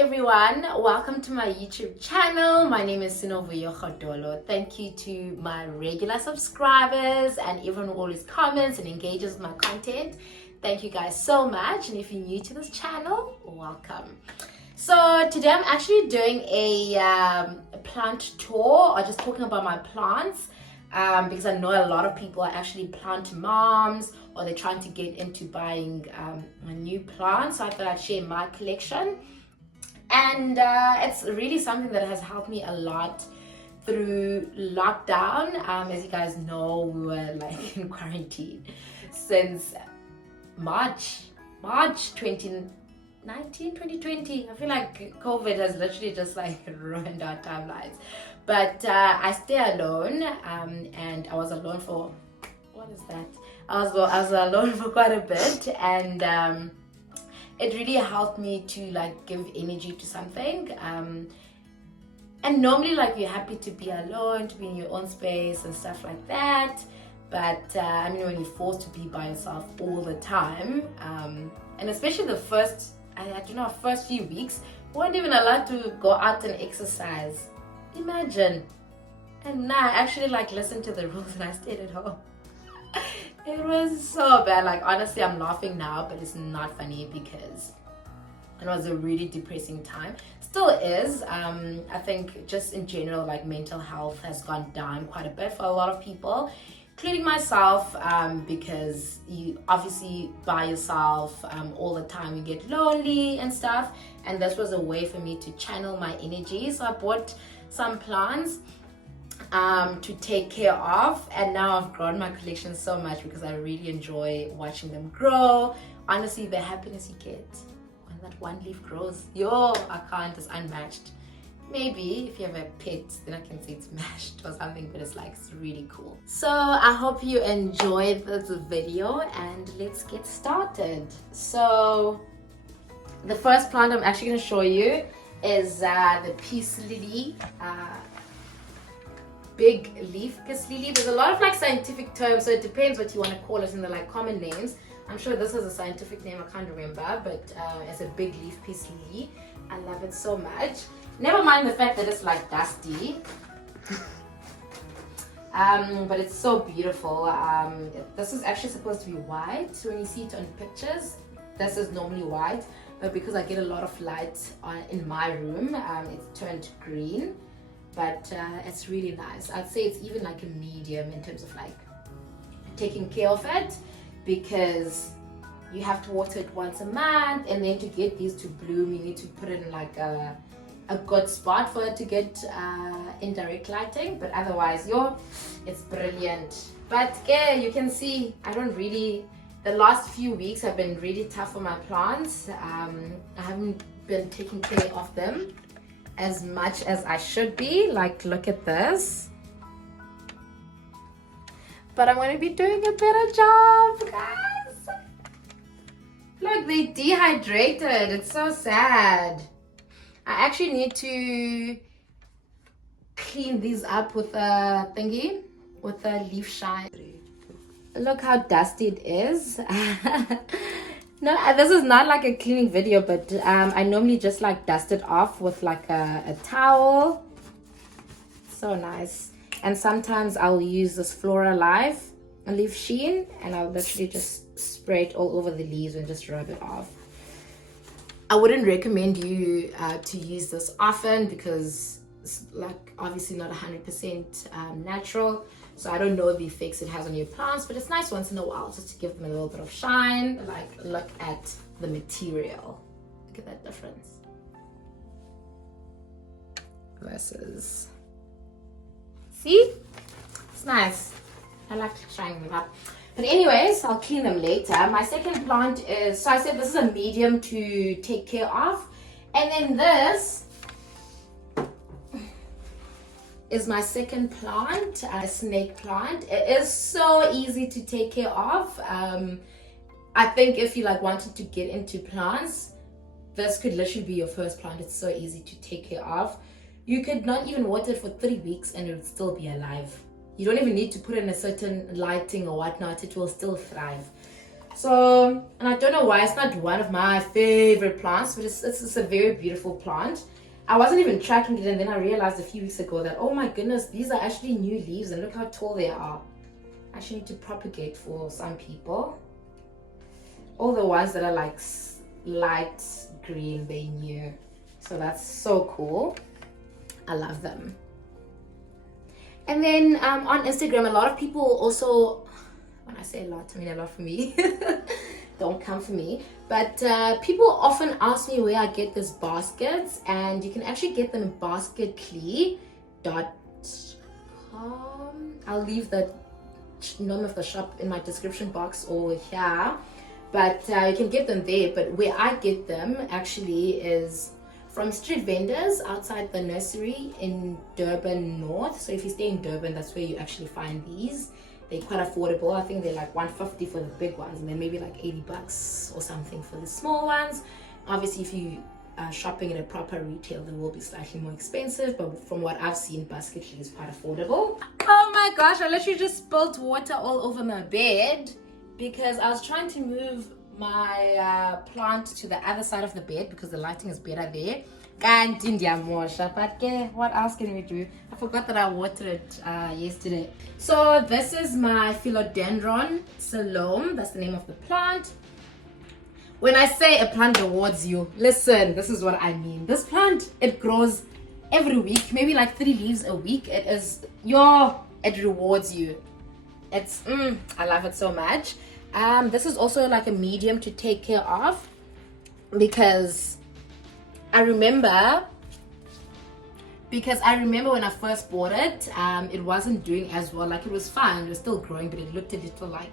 everyone, welcome to my YouTube channel. My name is Sinovuyo Khodolo. Thank you to my regular subscribers and everyone who always comments and engages with my content. Thank you guys so much, and if you're new to this channel, welcome. So today I'm actually doing a plant tour, or just talking about my plants, because I know a lot of people are actually plant moms, or they're trying to get into buying a new plant. So I thought I'd share my collection, and it's really something that has helped me a lot through lockdown. As you guys know, we were like in quarantine since March 2020. I feel like COVID has literally just like ruined our timelines. But I stay alone, and I was alone for, what is that? I was alone for quite a bit, and it really helped me to like give energy to something. And normally, like, you're happy to be alone, to be in your own space and stuff like that. But I mean, when you're forced to be by yourself all the time, and especially the first few weeks, we weren't even allowed to go out and exercise. Imagine. And now I actually like listened to the rules and I stayed at home. It was so bad. Like, honestly, I'm laughing now, but it's not funny because it was a really depressing time. Still is. I think just in general, like, mental health has gone down quite a bit for a lot of people, including myself, because you obviously by yourself all the time, you get lonely and stuff, and this was a way for me to channel my energy. So I bought some plants to take care of, and now I've grown my collection so much because I really enjoy watching them grow. Honestly, the happiness you get when that one leaf grows, I can't, it's unmatched. Maybe if you have a pet, then I can say it's mashed or something, but it's like, it's really cool. So I hope you enjoyed this video, and let's get started. So the first plant I'm actually going to show you is the peace lily, big leaf peace lily. There's a lot of like scientific terms, so it depends what you want to call it in the like common names. I'm sure this has a scientific name, I can't remember, but it's a big leaf peace lily. I love it so much. Never mind the fact that it's like dusty, but it's so beautiful. This is actually supposed to be white, so when you see it on pictures, this is normally white, but because I get a lot of light in my room, it's turned green. But it's really nice. I'd say it's even like a medium in terms of like taking care of it, because you have to water it once a month, and then to get these to bloom, you need to put it in like a good spot for it to get indirect lighting. But otherwise, it's brilliant. But yeah, you can see the last few weeks have been really tough for my plants. I haven't been taking care of them as much as I should be. Like, look at this. But I'm going to be doing a better job, guys. Look, they dehydrated. It's so sad. I actually need to clean these up with a thingy, with a leaf shine. Look how dusty it is. No, this is not like a cleaning video, but I normally just like dust it off with like a towel. So nice. And sometimes I'll use this Flora Live leaf sheen, and I'll literally just spray it all over the leaves and just rub it off. I wouldn't recommend you to use this often, because it's like obviously not 100% natural. So I don't know the effects it has on your plants, but it's nice once in a while just to give them a little bit of shine. Like, look at the material. Look at that difference. Versus, see? It's nice. I like shining them up. But anyways, I'll clean them later. My second plant is, so I said this is a medium to take care of. And then this is my second plant, a snake plant. It is so easy to take care of. I think if you like wanted to get into plants, this could literally be your first plant. It's so easy to take care of. You could not even water it for 3 weeks and it would still be alive. You don't even need to put in a certain lighting or whatnot. It will still thrive. So, and I don't know why it's not one of my favorite plants, but it's a very beautiful plant. I wasn't even tracking it, and then I realized a few weeks ago that, oh my goodness, these are actually new leaves, and look how tall they are. I actually need to propagate for some people. All the ones that are like light green, they new. So that's so cool. I love them. And then on Instagram, a lot of people also, when I say a lot, I mean a lot for me. Don't come for me. But people often ask me where I get these baskets, and you can actually get them in basketly.com. I'll leave the name of the shop in my description box or here. But you can get them there. But where I get them actually is from street vendors outside the nursery in Durban North. So if you stay in Durban, that's where you actually find these. They're quite affordable. I think they're like $150 for the big ones, and then maybe like $80 or something for the small ones. Obviously, if you are shopping at a proper retail, they will be slightly more expensive, but from what I've seen, basketly is quite affordable. Oh my gosh, I literally just spilled water all over my bed because I was trying to move my plant to the other side of the bed because the lighting is better there. And what else can we do? I forgot that I watered it yesterday. So this is my Philodendron Selloum. That's the name of the plant. When I say a plant rewards you, listen, this is what I mean. This plant, it grows every week, maybe like 3 leaves a week. It rewards you. It's I love it so much. This is also like a medium to take care of because I remember when I first bought it, it wasn't doing as well. Like, it was fine, it was still growing, but it looked a little like,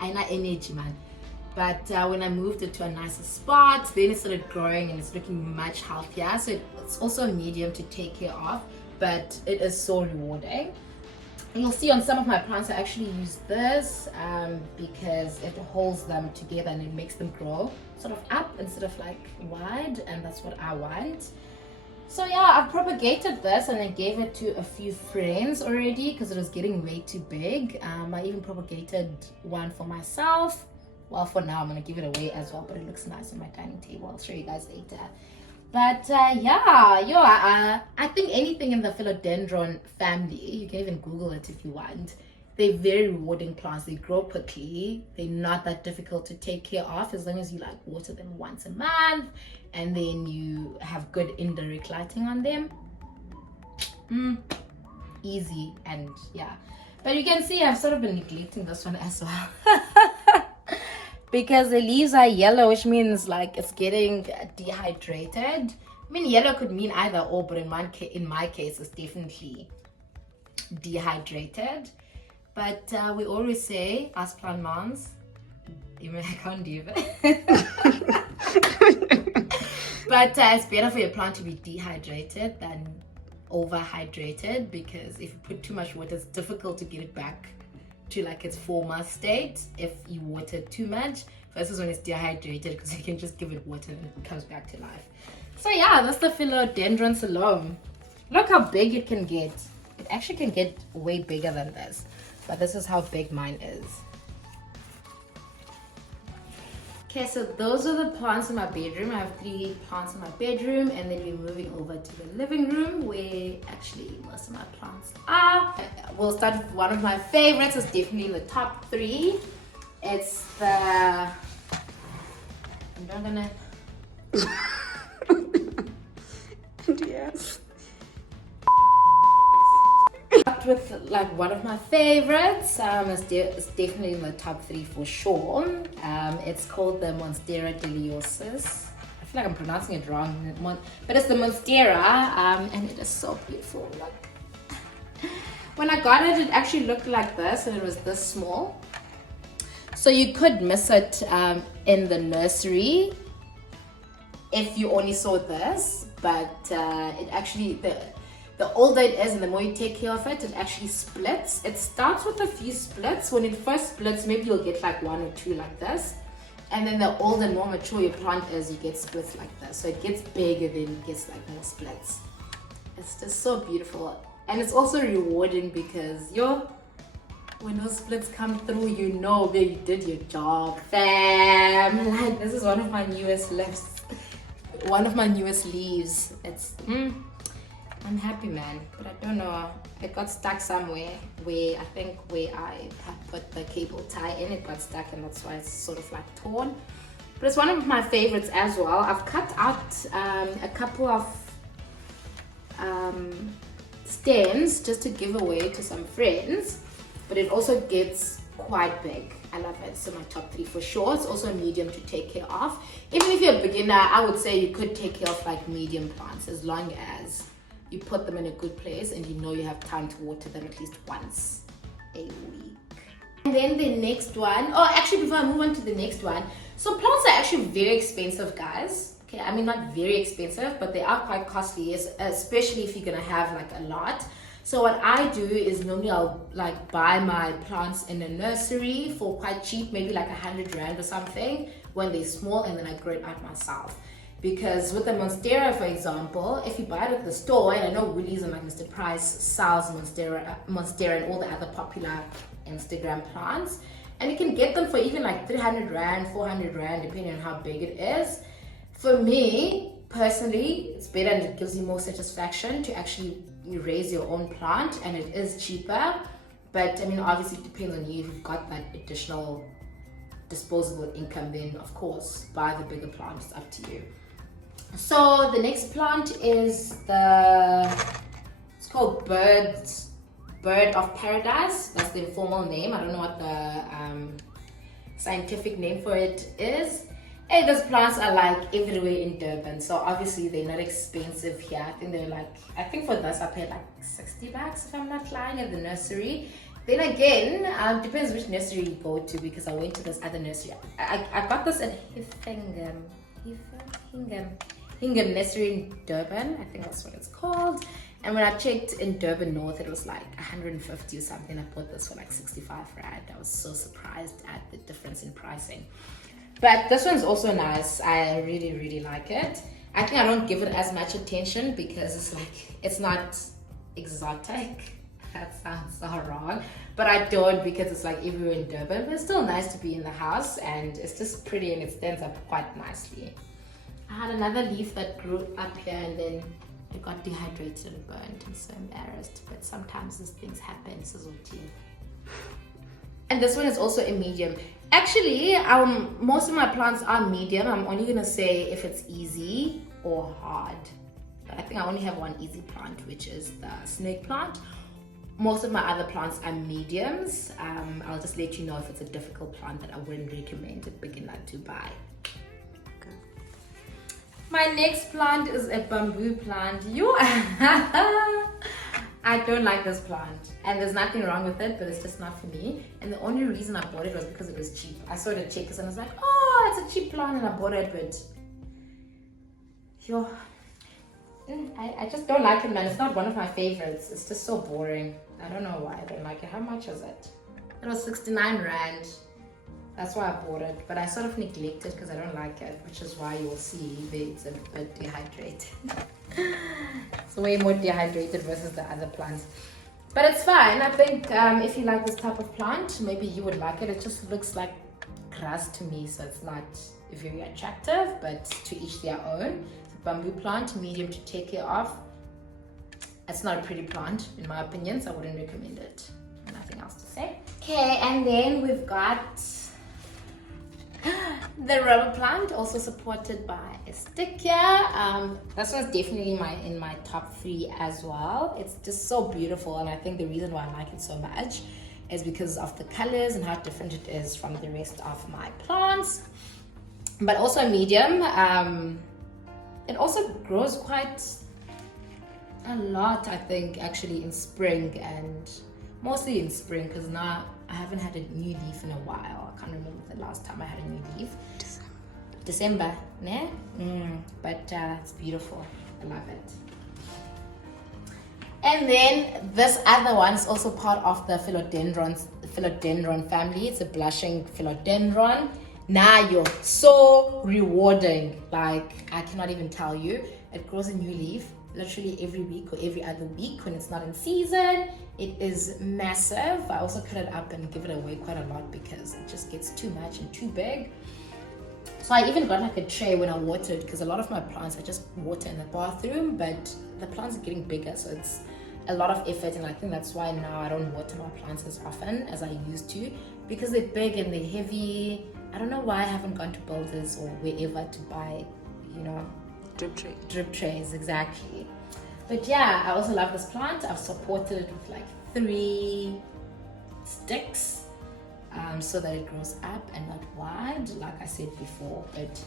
I not energy, man. But when I moved it to a nicer spot, then it started growing and it's looking much healthier. So it's also a medium to take care of, but it is so rewarding. You'll see on some of my plants I actually use this because it holds them together and it makes them grow sort of up instead of like wide, and that's what I want. So yeah, I've propagated this and I gave it to a few friends already because it was getting way too big. I even propagated one for myself. Well, for now I'm going to give it away as well, but it looks nice on my dining table. I'll show you guys later. But I think anything in the philodendron family, you can even Google it if you want. They're very rewarding plants. They grow quickly. They're not that difficult to take care of as long as you like water them once a month and then you have good indirect lighting on them. Easy. And yeah, but you can see I've sort of been neglecting this one as well. Because the leaves are yellow, which means like it's getting dehydrated. I mean, yellow could mean either or, but in my case, it's definitely dehydrated. But we always say, as plant moms, even I can't do it. But it's better for your plant to be dehydrated than overhydrated, because if you put too much water, it's difficult to get it back to like its former state if you water too much versus when it's dehydrated, because you can just give it water and it comes back to life. So yeah, that's the Philodendron Selloum. Look how big it can get. It actually can get way bigger than this, but this is how big mine is. Okay, so those are the plants in my bedroom. I have 3 plants in my bedroom, and then we're moving over to the living room where actually most of my plants are. We'll start with one of my favorites. It's definitely in the top 3. It's the... I'm not gonna... Yes. With like one of my favorites, it's definitely in the top 3 for sure. It's called the Monstera Deliciosa. I feel like I'm pronouncing it wrong, but it's the Monstera, and it is so beautiful. Look, when I got it, it actually looked like this, and it was this small. So you could miss it in the nursery if you only saw this, but it actually the older it is and the more you take care of it, it actually splits. It starts with a few splits. When it first splits, maybe you'll get like 1 or 2 like this. And then the older and more mature your plant is, you get splits like this. So it gets bigger, then it gets like more splits. It's just so beautiful. And it's also rewarding because when those splits come through, you know that you did your job, fam. Like, this is one of my newest leaves. One of my newest leaves. It's, I'm happy, man. But I don't know. It got stuck somewhere where I think where I had put the cable tie in, it got stuck, and that's why it's sort of like torn. But it's one of my favorites as well. I've cut out a couple of stems just to give away to some friends, but it also gets quite big. I love it. So my top 3 for sure. It's also a medium to take care of. Even if you're a beginner, I would say you could take care of like medium plants as long as you put them in a good place and you know you have time to water them at least once a week. And then the next one, oh, actually before I move on to the next one, so plants are actually very expensive, guys. Okay, I mean not very expensive, but they are quite costly, especially if you're gonna have like a lot. So what I do is normally I'll like buy my plants in a nursery for quite cheap, maybe like 100 Rand or something when they're small, and then I grow it out myself. Because with the Monstera, for example, if you buy it at the store, and I know Woolies and like Mr. Price sells Monstera and all the other popular Instagram plants, and you can get them for even like 300 Rand, 400 Rand, depending on how big it is. For me, personally, it's better and it gives you more satisfaction to actually raise your own plant, and it is cheaper. But I mean, obviously it depends on you. If you've got that additional disposable income, then of course, buy the bigger plant. It's up to you. So the next plant is it's called Bird of Paradise. That's the informal name. I don't know what the scientific name for it is. Hey, those plants are like everywhere in Durban, so obviously they're not expensive here. I think for this I paid like 60 bucks if I'm not lying at the nursery. Then again, depends which nursery you go to, because I went to this other nursery. I got this at Hingham Nursery in Durban, I think that's what it's called. And when I checked in Durban North, it was like 150 or something. I bought this for like 65 Rand. I was so surprised at the difference in pricing. But this one's also nice. I really, really like it. I think I don't give it as much attention because it's not exotic. That sounds so wrong. But I don't, because it's like everywhere in Durban. But it's still nice to be in the house, and it's just pretty and it stands up quite nicely. I had another leaf that grew up here and then it got dehydrated and burnt. I'm so embarrassed, but sometimes these things happen. Sizzle tea. And this one is also a medium. Actually, most of my plants are medium. I'm only gonna say if it's easy or hard. But I think I only have one easy plant, which is the snake plant. Most of my other plants are mediums. I'll just let you know if it's a difficult plant that I wouldn't recommend a beginner to buy. My next plant is a bamboo plant. I don't like this plant, and there's nothing wrong with it, but it's just not for me. And the only reason I bought it was because it was cheap. I saw it at Checkers and I was like, oh, it's a cheap plant, and I bought it, but I just don't like it, man. It's not one of my favorites. It's just so boring. I don't know why I don't like it. How much is it? It was 69 Rand. That's why I bought it, but I sort of neglect it because I don't like it, which is why you'll see that it's a bit dehydrated. It's way more dehydrated versus the other plants. But it's fine. I think if you like this type of plant, maybe you would like it. It just looks like grass to me, so it's not very attractive, but to each their own. It's a bamboo plant, medium to take care of. It's not a pretty plant, in my opinion, so I wouldn't recommend it. Nothing else to say. Okay, and then we've got the rubber plant, also supported by Elastica. This one's definitely in my top 3 as well. It's just so beautiful, and I think the reason why I like it so much is because of the colors and how different it is from the rest of my plants. But also medium. It also grows quite a lot, I think, actually in spring, and mostly in spring, because now I haven't had a new leaf in a while. I can't remember the last time I had a new leaf. December, ne? But it's beautiful. I love it. And then this other one is also part of the philodendron family. It's a blushing philodendron. Now you're so rewarding. Like, I cannot even tell you. It grows a new leaf literally every week or every other week when it's not in season. It is massive. I also cut it up and give it away quite a lot because it just gets too much and too big. So I even got like a tray when I watered, because a lot of my plants I just water in the bathroom, but the plants are getting bigger, so it's a lot of effort, and I think that's why now I don't water my plants as often as I used to, because they're big and they're heavy. I don't know why I haven't gone to Builders or wherever to buy, drip trays, exactly. But yeah, I also love this plant. I've supported it with like 3 sticks, so that it grows up and not wide, like I said before. But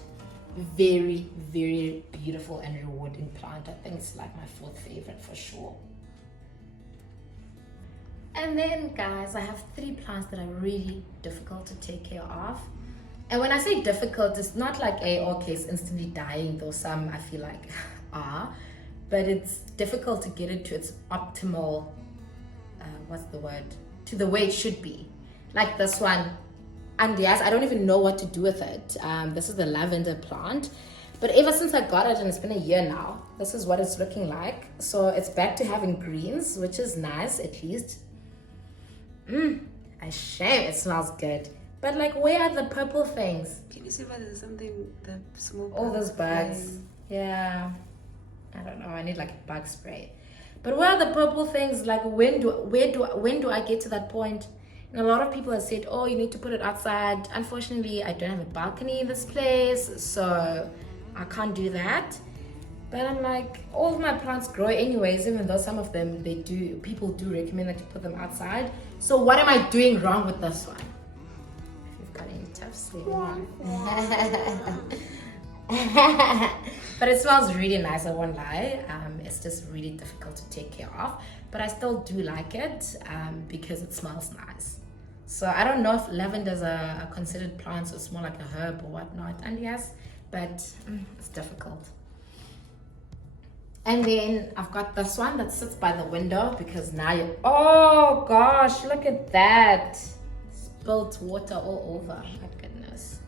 very, very beautiful and rewarding plant. I think it's like my 4th favorite for sure. And then guys, I have 3 plants that are really difficult to take care of. And when I say difficult, it's not like okay, it's instantly dying, though some I feel like are, but it's difficult to get it to its optimal, to the way it should be. Like this one, and yes, I don't even know what to do with it. This is the lavender plant, but ever since I got it, and it's been a year now, this is what it's looking like. So it's back to having greens, which is nice, at least. A shame, it smells good. But like, where are the purple things? Can you see if there's something, the small all those bugs? Yeah, I don't know, I need like a bug spray. But where are the purple things? Like, when do I get to that point? And a lot of people have said, oh, you need to put it outside. Unfortunately, I don't have a balcony in this place, so I can't do that. But I'm like, all of my plants grow anyways, even though some of them people do recommend that you put them outside. So what am I doing wrong with this one? If you've got any tufts, leave one. But it smells really nice, I won't lie. It's just really difficult to take care of, but I still do like it because it smells nice. So I don't know if lavenders are considered plants, or it's more like a herb or whatnot, and yes, but it's difficult. And then I've got this one that sits by the window, because now oh gosh, look at that, spilled water all over, my goodness.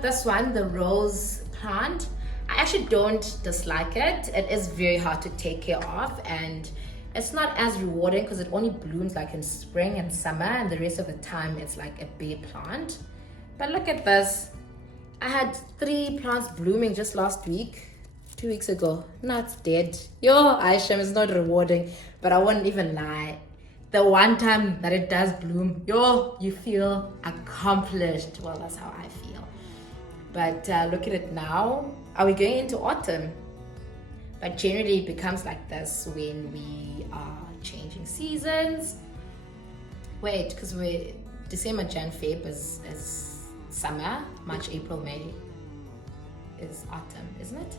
This one, the rose plant, I actually don't dislike it. It is very hard to take care of, and it's not as rewarding because it only blooms like in spring and summer, and the rest of the time it's like a bare plant. But look at this, I had 3 plants blooming just last week, 2 weeks ago. Now it's dead. Yo, Aisha, it's not rewarding, but I wouldn't even lie. The one time that it does bloom, yo, you feel accomplished. Well, that's how I feel. But look at it now. Are we going into autumn? But generally it becomes like this when we are changing seasons. Wait, because we're December, Jan, Feb is summer. March, April, May is autumn, isn't it?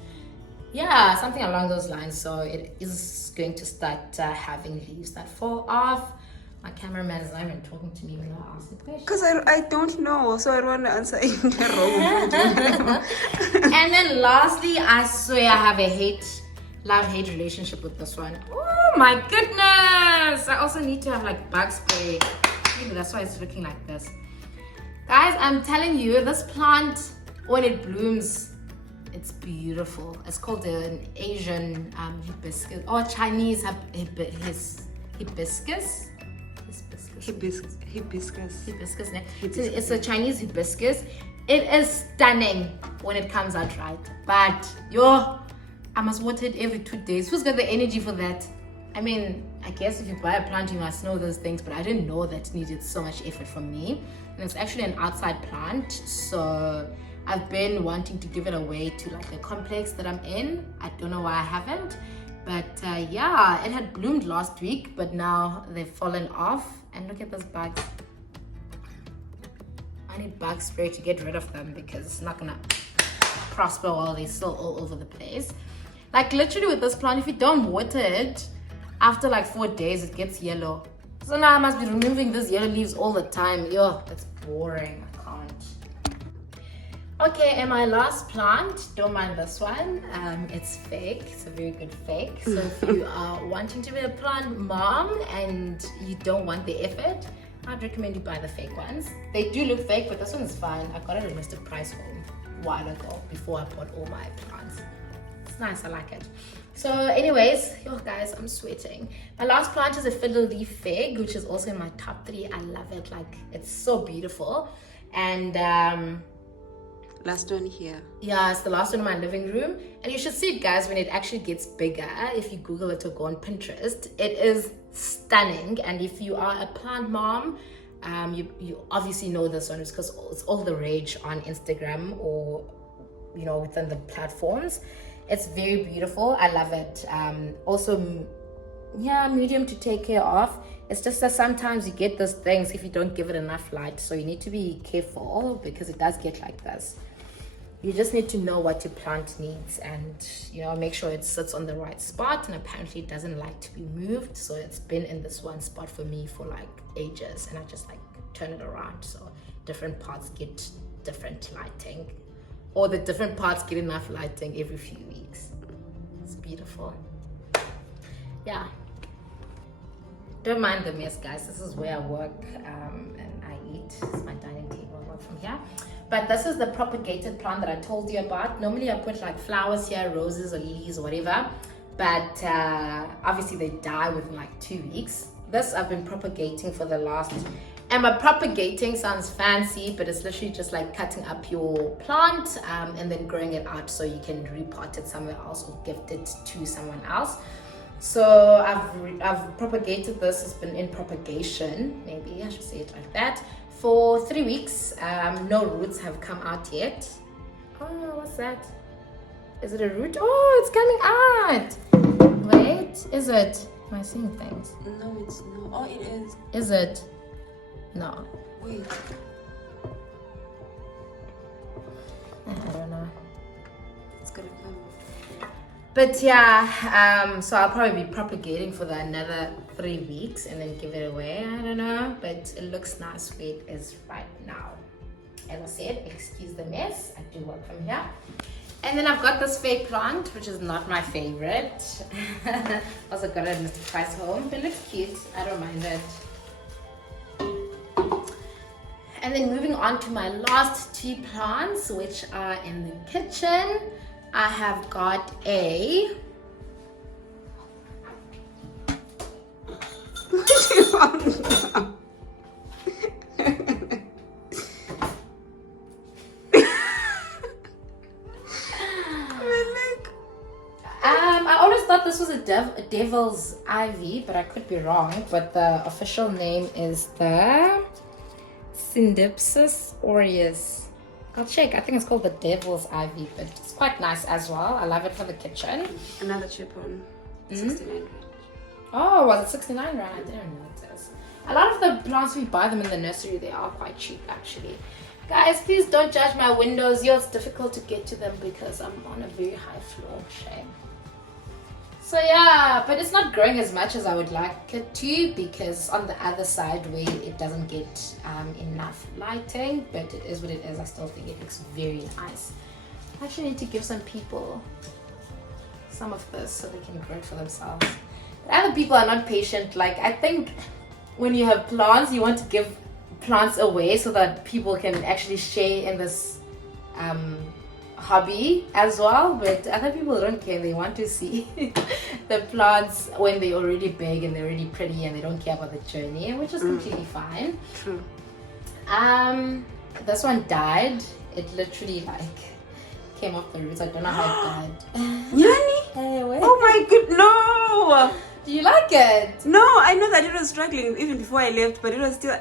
Yeah, something along those lines. So it is going to start having leaves that fall off. My cameraman is not even talking to me when I ask the question. Because I don't know, so I don't want to answer in the wrong. And then lastly, I swear I have a love-hate relationship with this one. Oh my goodness! I also need to have like bug spray. Maybe that's why it's looking like this. Guys, I'm telling you, this plant, when it blooms, it's beautiful. It's called an Asian hibiscus, or Chinese hibiscus. Hibiscus. It's a Chinese hibiscus. It is stunning when it comes out right, but I must water it every 2 days. Who's got the energy for that? I mean, I guess if you buy a plant, you must know those things, but I didn't know that it needed so much effort from me. And it's actually an outside plant, so I've been wanting to give it away to like the complex that I'm in. I don't know why I haven't, but yeah, it had bloomed last week, but now they've fallen off. And look at those bugs. I need bug spray to get rid of them because it's not gonna prosper while they're still all over the place. Like literally with this plant, if you don't water it, after like 4 days it gets yellow. So now I must be removing these yellow leaves all the time. Yo, it's boring, I can't. Okay, and my last plant, don't mind this one. It's fake, it's a very good fake. So if you are wanting to be a plant mom and you don't want the effort, I'd recommend you buy the fake ones. They do look fake, but this one is fine. I got it at Mr. Price Home a while ago before I bought all my plants. It's nice, I like it. So anyways, yo guys, I'm sweating. My last plant is a Fiddle Leaf Fig, which is also in my top 3. I love it. Like, it's so beautiful. And last one here. yeah, it's the last one in my living room. And you should see it, guys, when it actually gets bigger. If you Google it or go on Pinterest, it is stunning. And if you are a plant mom, you obviously know this one because it's all the rage on Instagram or, you know, within the platforms. It's very beautiful. I love it. Also, yeah, medium to take care of. It's just that sometimes you get those things if you don't give it enough light. So you need to be careful because it does get like this. You just need to know what your plant needs and, you know, make sure it sits on the right spot. And apparently it doesn't like to be moved. So it's been in this one spot for me for like ages. And I just like turn it around. So different parts get different lighting. Or the different parts get enough lighting every few weeks. It's beautiful. Yeah. Don't mind the mess, guys. This is where I work and I eat. It's my dining table. I work from here. But this is the propagated plant that I told you about. Normally I put like flowers here, roses or lilies or whatever. But obviously they die within like 2 weeks. This I've been propagating for the last... And by propagating sounds fancy, but it's literally just like cutting up your plant and then growing it out so you can repot it somewhere else or gift it to someone else. So I've propagated this. It's been in propagation, maybe I should say it like that, for 3 weeks. No roots have come out yet. Oh, what's that? Is it a root? Oh, it's coming out. Wait, is it? Am I seeing things? No, it's no. Oh, it is. Is it? No. Wait. I don't know. It's gonna come. But yeah, so I'll probably be propagating for another 3 weeks and then give it away. I don't know, but it looks nice where it is right now. As I said, excuse the mess. I do work from here. And then I've got this fake plant, which is not my favorite. Also got it at Mr. Price Home, but it looks cute. I don't mind it. And then moving on to my last 2 plants, which are in the kitchen. I have got a... What do you want now? I always thought this was a devil's ivy, but I could be wrong. But the official name is the Hibiscus aureus. I'll check. I think it's called the devil's ivy, but it's quite nice as well. I love it for the kitchen. Another cheap one. 69 rand. Oh, was it 69 rand? I didn't know it says. A lot of the plants, we buy them in the nursery, they are quite cheap actually. Guys, please don't judge my windows. Yeah, it's difficult to get to them because I'm on a very high floor. Shame. So yeah, but it's not growing as much as I would like it to because on the other side where it doesn't get enough lighting, but it is what it is. I still think it looks very nice. I actually need to give some people some of this so they can grow it for themselves. But other people are not patient. Like, I think when you have plants, you want to give plants away so that people can actually share in this hobby as well, but other people don't care. They want to see the plants when they're already big and they're already pretty and they don't care about the journey, which is completely fine. True. This one died. It literally like came off the roots. I don't know how it died. Yani? Hey, wait. Oh my god, no! Do you like it? No, I know that it was struggling even before I left, but it was still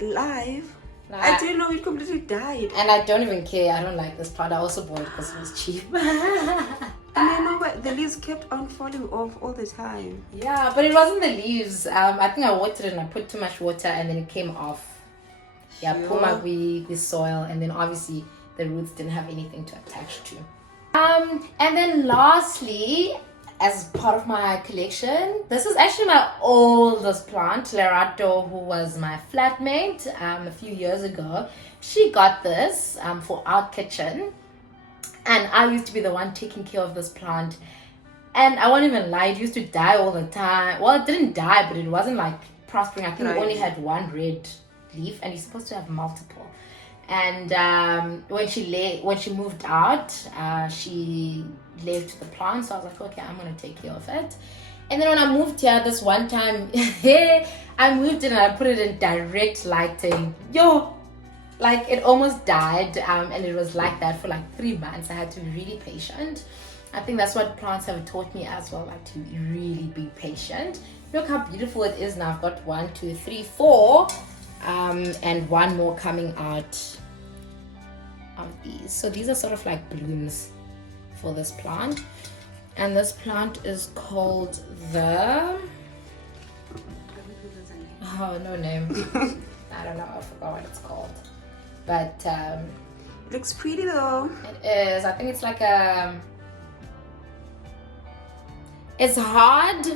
alive. Nah, I didn't know it completely died. and I don't even care. I don't like this plant. I also bought it because it was cheap. And I know what the leaves kept on falling off all the time. Yeah, but it wasn't the leaves. I think I watered it and I put too much water and then it came off. Yeah, Sure. puma with soil, and then obviously the roots didn't have anything to attach to. And then lastly, as part of my collection, this is actually my oldest plant, Lyrata, who was my flatmate a few years ago. She got this for our kitchen, and I used to be the one taking care of this plant. And I won't even lie, it used to die all the time. Well, it didn't die, but it wasn't like prospering. I think it only had one red leaf, and you're supposed to have multiple. And when she moved out, she left the plant. So I was like, okay, I'm gonna take care of it. And then when I moved here this one time, I moved in and I put it in direct lighting. Like it almost died, and it was like that for like 3 months. I had to be really patient. I think that's what plants have taught me as well, like to really be patient. Look how beautiful it is now. I've got 1, 2, 3, 4, and one more coming out of these. So these are sort of like blooms for this plant. And this plant is called the... Oh, no name. I don't know, I forgot what it's called. But looks pretty though. It is. I think it's like it's hard,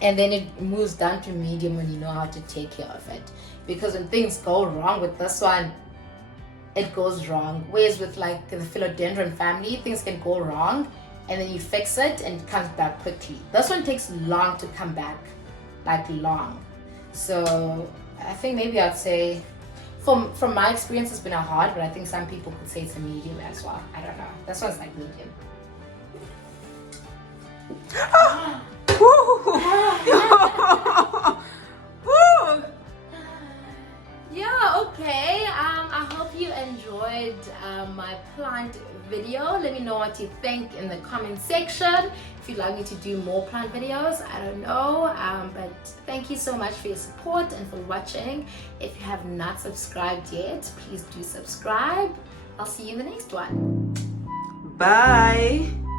and then it moves down to medium when you know how to take care of it. Because when things go wrong with this one, it goes wrong. Whereas with like the Philodendron family, things can go wrong and then you fix it and it comes back quickly. This one takes long to come back, like long. So I think maybe I'd say, from my experience, it's been a hard, but I think some people could say it's a medium as well. I don't know. This one's like medium. Yeah, okay. I hope you enjoyed my plant video. Let me know what you think in the comment section. If you'd like me to do more plant videos, I don't know. But thank you so much for your support and for watching. If you have not subscribed yet, please do subscribe. I'll see you in the next one. Bye.